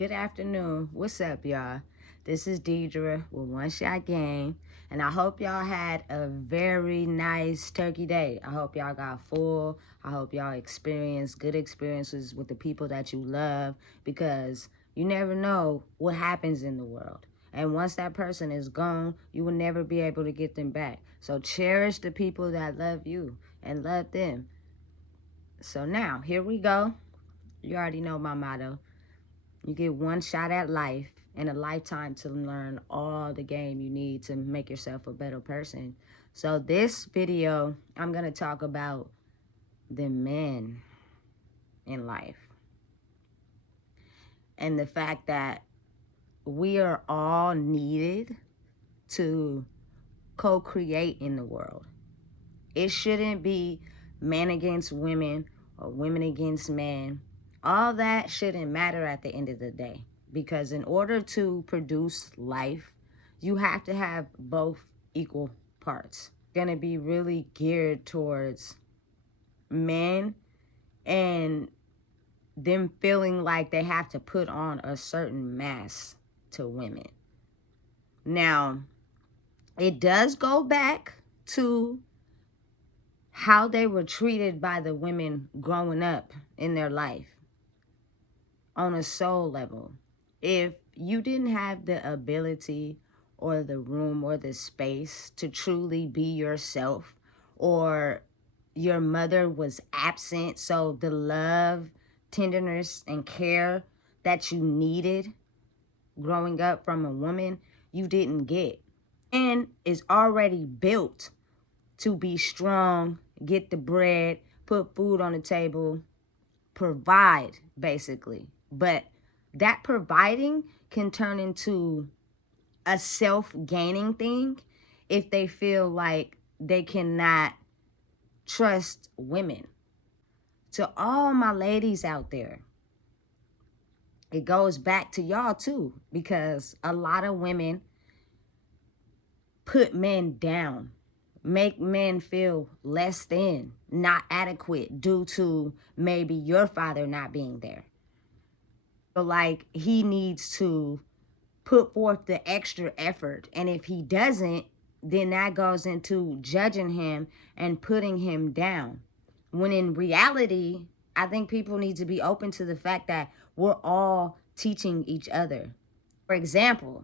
Good afternoon. What's up, y'all? This is Deidre with One Shot Game, and I hope y'all had a very nice turkey day. I hope y'all got full. I hope y'all experienced good experiences with the people that you love, because you never know what happens in the world. And once that person is gone, you will never be able to get them back. So cherish the people that love you and love them. So now, here we go. You already know my motto. You get one shot at life and a lifetime to learn all the game you need to make yourself a better person. So this video, I'm going to talk about the men in life and the fact that we are all needed to co-create in the world. It shouldn't be men against women or women against men. All that shouldn't matter at the end of the day, because in order to produce life, you have to have both equal parts. Gonna be really geared towards men and them feeling like they have to put on a certain mask to women. Now, it does go back to how they were treated by the women growing up in their life on a soul level. If you didn't have the ability or the room or the space to truly be yourself, or your mother was absent, so the love, tenderness, and care that you needed growing up from a woman, you didn't get. And is already built to be strong, get the bread, put food on the table, provide, basically. But that providing can turn into a self-gaining thing if they feel like they cannot trust women. To all my ladies out there, it goes back to y'all too, because a lot of women put men down, make men feel less than, not adequate, due to maybe your father not being there. So like, he needs to put forth the extra effort, and if he doesn't, then that goes into judging him and putting him down. When in reality, I think people need to be open to the fact that we're all teaching each other. For example,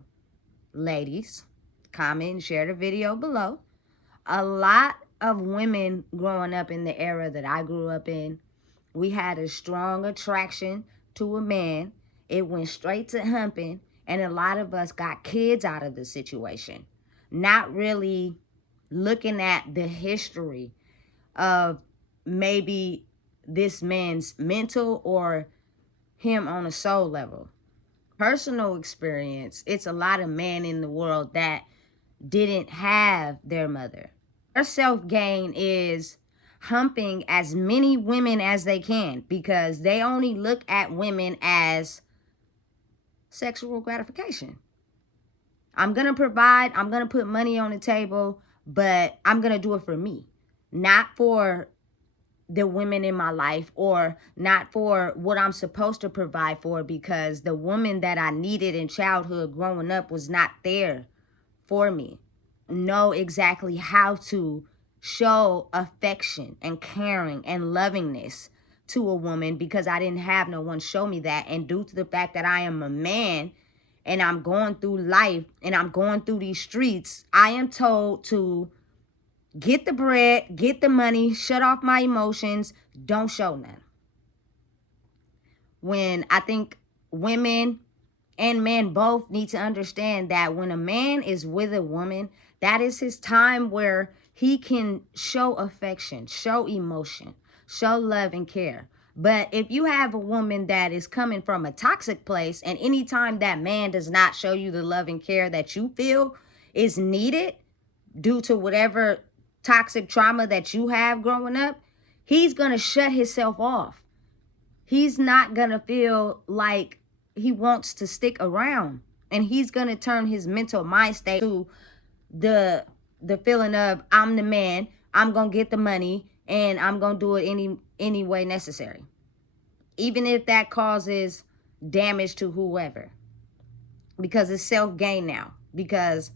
ladies, comment and share the video below. A lot of women growing up in the era that I grew up in, we had a strong attraction to a man. It went straight to humping, and a lot of us got kids out of the situation, not really looking at the history of maybe this man's mental or him on a soul level. Personal experience, it's a lot of men in the world that didn't have their mother. Their self-gain is humping as many women as they can, because they only look at women as sexual gratification. I'm going to provide, I'm going to put money on the table, but I'm going to do it for me, not for the women in my life, or not for what I'm supposed to provide for, because the woman that I needed in childhood growing up was not there for me. Know exactly how to show affection and caring and lovingness to a woman, because I didn't have no one show me that. And due to the fact that I am a man and I'm going through life and I'm going through these streets, I am told to get the bread, get the money, shut off my emotions, don't show none. When I think women and men both need to understand that when a man is with a woman, that is his time where he can show affection, show emotion, show love and care. But if you have a woman that is coming from a toxic place, and anytime that man does not show you the love and care that you feel is needed due to whatever toxic trauma that you have growing up, he's going to shut himself off. He's not going to feel like he wants to stick around, and he's going to turn his mental mind state to the feeling of, I'm the man, I'm going to get the money, and I'm going to do it any way necessary, even if that causes damage to whoever, because it's self-gain now. Because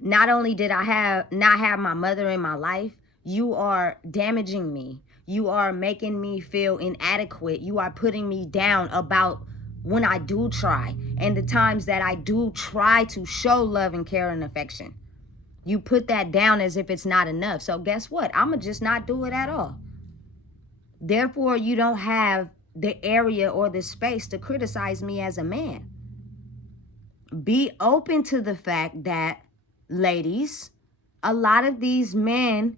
not only did I not have my mother in my life, you are damaging me. You are making me feel inadequate. You are putting me down about when I do try, and the times that I do try to show love and care and affection. You put that down as if it's not enough. So guess what? I'm going to just not do it at all. Therefore, you don't have the area or the space to criticize me as a man. Be open to the fact that, ladies, a lot of these men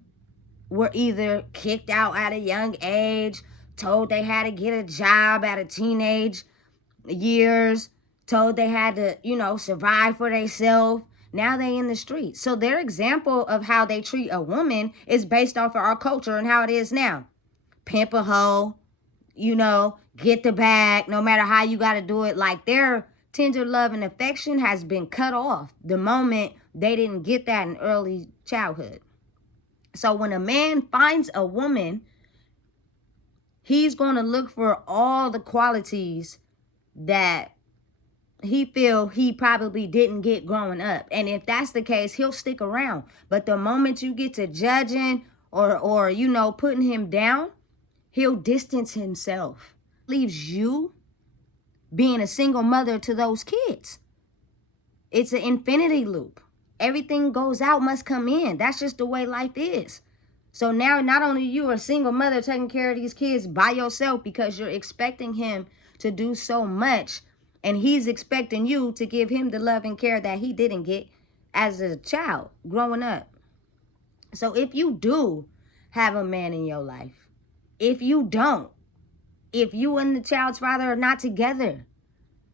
were either kicked out at a young age, told they had to get a job at a teenage years, told they had to, survive for themselves. Now they in the streets. So their example of how they treat a woman is based off of our culture and how it is now. Pimp a hoe, get the bag, no matter how you got to do it. Like, their tender love and affection has been cut off the moment they didn't get that in early childhood. So when a man finds a woman, he's going to look for all the qualities that he feel he probably didn't get growing up. And if that's the case, he'll stick around. But the moment you get to judging or putting him down, he'll distance himself. Leaves you being a single mother to those kids. It's an infinity loop. Everything goes out must come in. That's just the way life is. So now not only you are a single mother taking care of these kids by yourself because you're expecting him to do so much, and he's expecting you to give him the love and care that he didn't get as a child growing up. So if you do have a man in your life, if you don't, if you and the child's father are not together,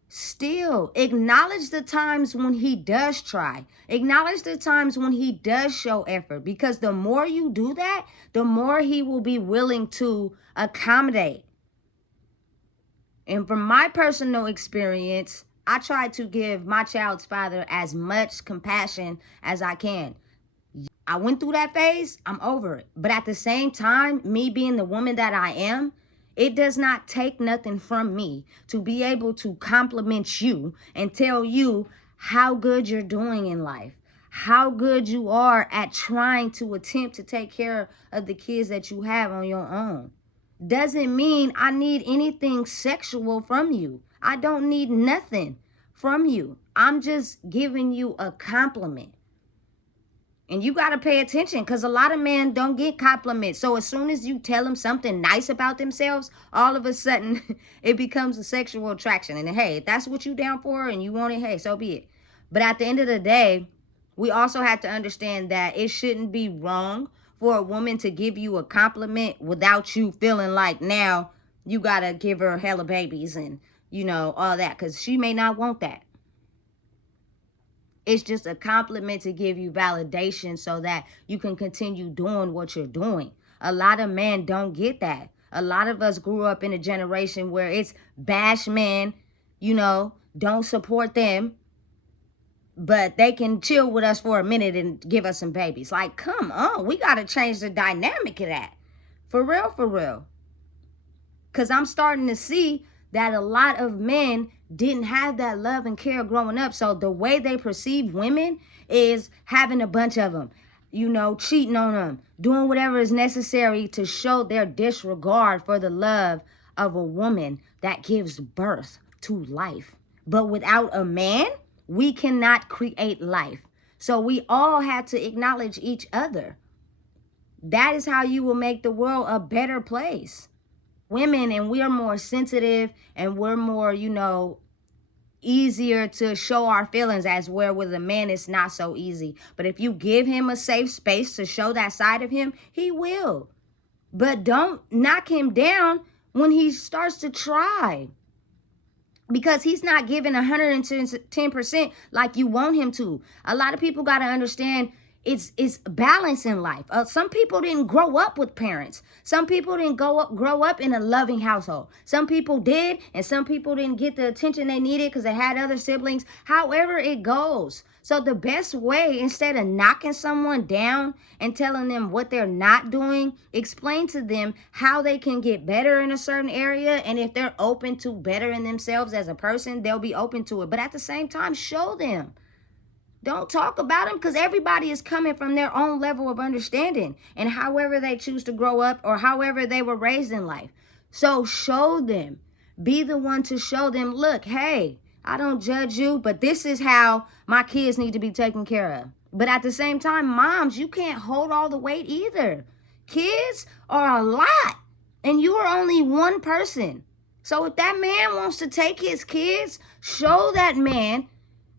still acknowledge the times when he does try. Acknowledge the times when he does show effort, because the more you do that, the more he will be willing to accommodate. And from my personal experience, I try to give my child's father as much compassion as I can. I went through that phase. I'm over it. But at the same time, me being the woman that I am, it does not take nothing from me to be able to compliment you and tell you how good you're doing in life, how good you are at trying to attempt to take care of the kids that you have on your own. Doesn't mean I need anything sexual from you. I don't need nothing from you. I'm just giving you a compliment. And you got to pay attention, because a lot of men don't get compliments. So as soon as you tell them something nice about themselves, all of a sudden it becomes a sexual attraction. And hey, if that's what you down for and you want it, hey, so be it. But at the end of the day, we also have to understand that it shouldn't be wrong for a woman to give you a compliment without you feeling like now you got to give her hella babies and, all that, because she may not want that. It's just a compliment to give you validation so that you can continue doing what you're doing. A lot of men don't get that. A lot of us grew up in a generation where it's bash men, don't support them, but they can chill with us for a minute and give us some babies. Like, come on, we got to change the dynamic of that. For real, for real. Because I'm starting to see that a lot of men didn't have that love and care growing up. So the way they perceive women is having a bunch of them, cheating on them, doing whatever is necessary to show their disregard for the love of a woman that gives birth to life. But without a man, we cannot create life. So we all have to acknowledge each other. That is how you will make the world a better place. Women, and we are more sensitive and we're more, easier to show our feelings, as where with a man it's not so easy. But if you give him a safe space to show that side of him, he will. But don't knock him down when he starts to try, because he's not giving 110% like you want him to. A lot of people got to understand, it's balance in life. Some people didn't grow up with parents. Some people didn't grow up in a loving household. Some people did, and some people didn't get the attention they needed because they had other siblings. However it goes. So the best way, instead of knocking someone down and telling them what they're not doing, explain to them how they can get better in a certain area. And if they're open to bettering themselves as a person, they'll be open to it. But at the same time, show them. Don't talk about them, because everybody is coming from their own level of understanding and however they choose to grow up or however they were raised in life. So show them. Be the one to show them, look, hey, I don't judge you, but this is how my kids need to be taken care of. But at the same time, moms, you can't hold all the weight either. Kids are a lot, and you are only one person. So if that man wants to take his kids, show that man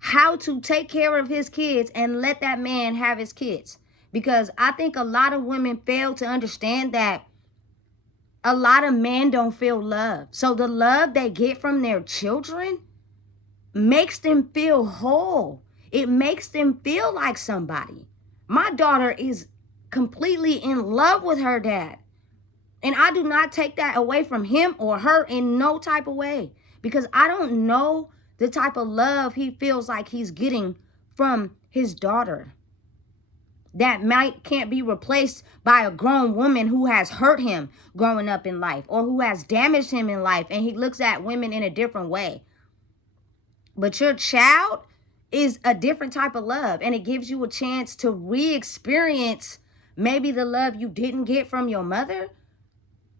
how to take care of his kids and let that man have his kids. Because I think a lot of women fail to understand that a lot of men don't feel love. So the love they get from their children makes them feel whole. It makes them feel like somebody. My daughter is completely in love with her dad. And I do not take that away from him or her in no type of way. Because I don't know the type of love he feels like he's getting from his daughter. That can't be replaced by a grown woman who has hurt him growing up in life or who has damaged him in life, and he looks at women in a different way. But your child is a different type of love, and it gives you a chance to re-experience maybe the love you didn't get from your mother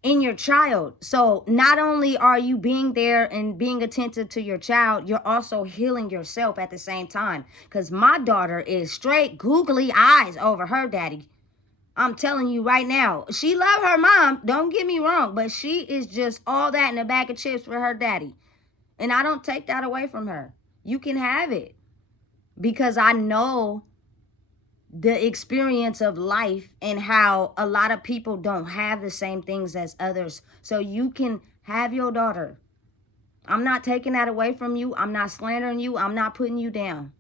in your child. So not only are you being there and being attentive to your child, you're also healing yourself at the same time. Because my daughter is straight googly eyes over her daddy. I'm telling you right now, she love her mom, don't get me wrong, but she is just all that in a bag of chips for her daddy. And I don't take that away from her. You can have it, because I know the experience of life and how a lot of people don't have the same things as others. So you can have your daughter. I'm not taking that away from you. I'm not slandering you. I'm not putting you down,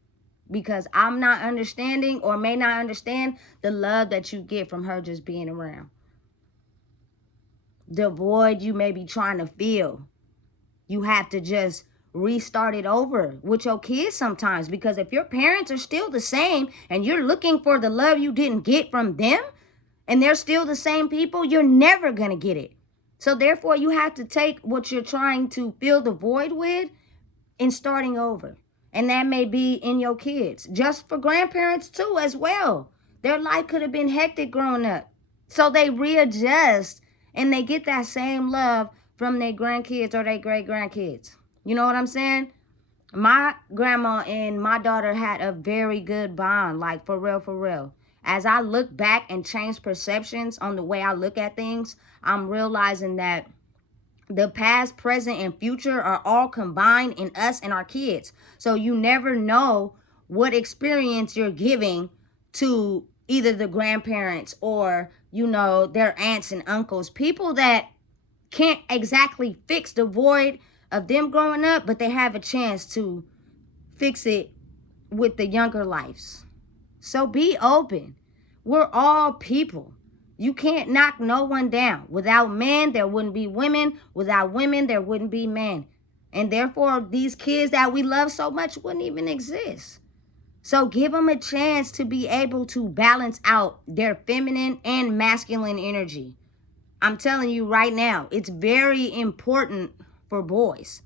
because I'm not understanding or may not understand the love that you get from her just being around. The void you may be trying to fill, you have to just restart it over with your kids sometimes. Because if your parents are still the same and you're looking for the love you didn't get from them and they're still the same people, you're never going to get it. So therefore, you have to take what you're trying to fill the void with and starting over. And that may be in your kids. Just for grandparents too as well. Their life could have been hectic growing up. So they readjust and they get that same love from their grandkids or their great grandkids. You know what I'm saying? My grandma and my daughter had a very good bond, like for real, for real. As I look back and change perceptions on the way I look at things, I'm realizing that the past, present, and future are all combined in us and our kids. So you never know what experience you're giving to either the grandparents or, you know, their aunts and uncles. People that can't exactly fix the void of them growing up, but they have a chance to fix it with the younger lives. So be open. We're all people. You can't knock no one down. Without men, there wouldn't be women. Without women, there wouldn't be men. And therefore, these kids that we love so much wouldn't even exist. So give them a chance to be able to balance out their feminine and masculine energy. I'm telling you right now, it's very important for boys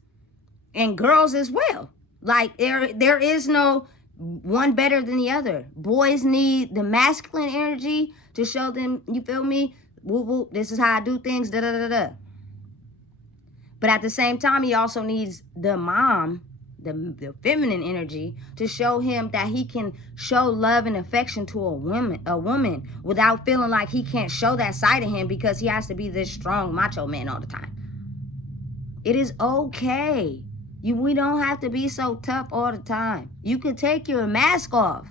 and girls as well. Like there is no one better than the other. Boys need the masculine energy to show them, you feel me? Woo woo, this is how I do things, da da da da. But at the same time, he also needs the mom, the feminine energy, to show him that he can show love and affection to a woman without feeling like he can't show that side of him because he has to be this strong macho man all the time. It is okay. We don't have to be so tough all the time. You can take your mask off.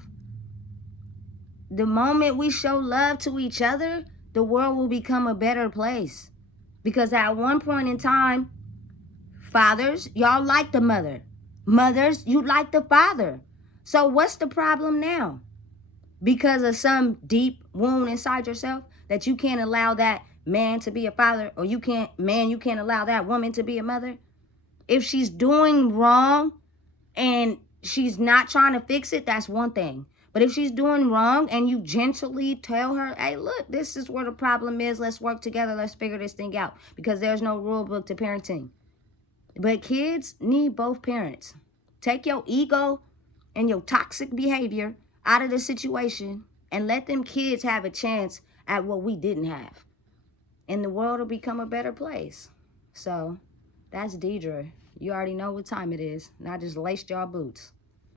The moment we show love to each other, the world will become a better place. Because at one point in time, fathers, y'all like the mother. Mothers, you like the father. So what's the problem now? because of some deep wound inside yourself that you can't allow that man to be a father, or you can't allow that woman to be a mother. If she's doing wrong and she's not trying to fix it, that's one thing. But if she's doing wrong and you gently tell her, hey, look, this is where the problem is. Let's work together. Let's figure this thing out. Because there's no rule book to parenting. But kids need both parents. Take your ego and your toxic behavior out of the situation and let them kids have a chance at what we didn't have. And the world will become a better place. So that's Deidre. You already know what time it is. Now just lace your boots.